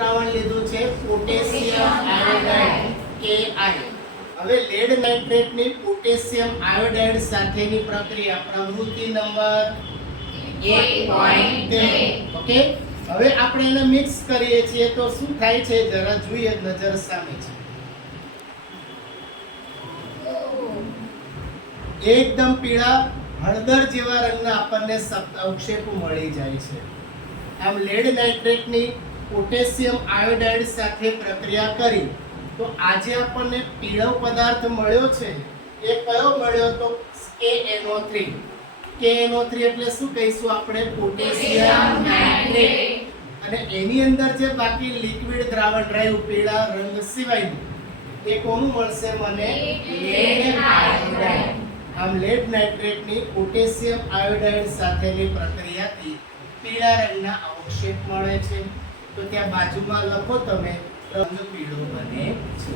દ્રાવણ લીધું છે પોટેશિયમ આયોડાઇડ KI. હવે લેડ નાઇટ્રેટની પોટેશિયમ આયોડાઇડ સાથેની પ્રક્રિયા પ્રવૃત્તિ નંબર 1.3. ઓકે, હવે આપણે એને મિક્સ કરીએ છીએ તો શું થાય છે જરા જોઈએ, નજર સામે છે. એકદમ પીળા હળદર જેવા રંગના આપણને અવક્ષેપો મળી જાય છે. આમ લેડ નાઇટ્રેટની પોટેશિયમ આયોડાઇડ સાથે પ્રક્રિયા કરી તો આજે આપણને પીળો પદાર્થ મળ્યો છે. એ કયો મળ્યો તો KNO3. KNO3 એટલે શું કહીશું આપણે? Potassium nitrate. અને એની અંદર જે બાકી લિક્વિડ દ્રાવણ રહ્યું પીળા રંગ સિવાયનું, એ કોનું મળશે મને? Lead iodide. આમ લેડ નાઇટ્રેટની પોટેશિયમ આયોડાઇડ સાથેની પ્રક્રિયાથી પીળા રંગના અવક્ષેપ મળે છે. તો ત્યાં બાજુમાં લખો તમે, રંગ પીળો બને છે.